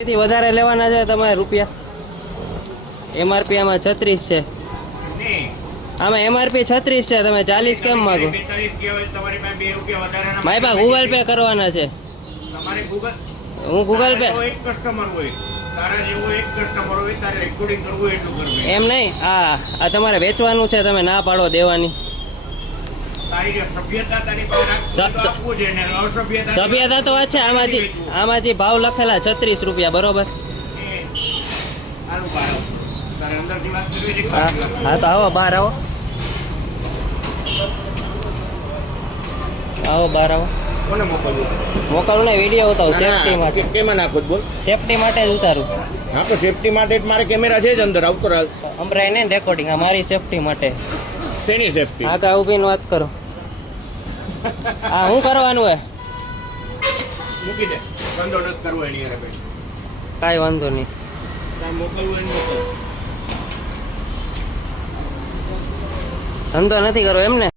થી વધારે લેવાના છે તમારે રૂપિયા? એમઆરપી આમાં છત્રીસ છે. આમાં એમઆરપી છત્રીસ છે તમે ચાલીસ કેમ માગો? ભાઈ પાસે મારી ગૂગલ પે કરવાના છે. હું ગૂગલ પે એમ નહીં? આ આ તમારે વેચવાનું છે તમે ના પાડો દેવાની. સભ્યતા તો અચ્છા આમાં જે આમાં જે વાત છે. આમાંથી આમાંથી ભાવ લખેલા છત્રીસ રૂપિયા બરોબર? હા તો આવો બહાર આવો. આવો બહાર આવો. કોને મોકલું ને વીડિયો ઉતારું સેફટી માટે. કેમાં નાખો બોલ? સેફટી માટે જ ઉતારું. હા તો સેફટી માટે જ મારે કેમેરા છે જ અંદર આવતો રાલ અમરાય ને રેકોર્ડિંગ આ મારી સેફટી માટે. શેની સેફટી હા તો આવું બી વાત કરો. હા શું કરવાનું હે મૂકી દે. ધંધો નથી કરવો એની અરે કાંઈ વાંધો નહીં. તારે મોકલવું એની મોકલ ધંધો નથી કરવો એમ ને?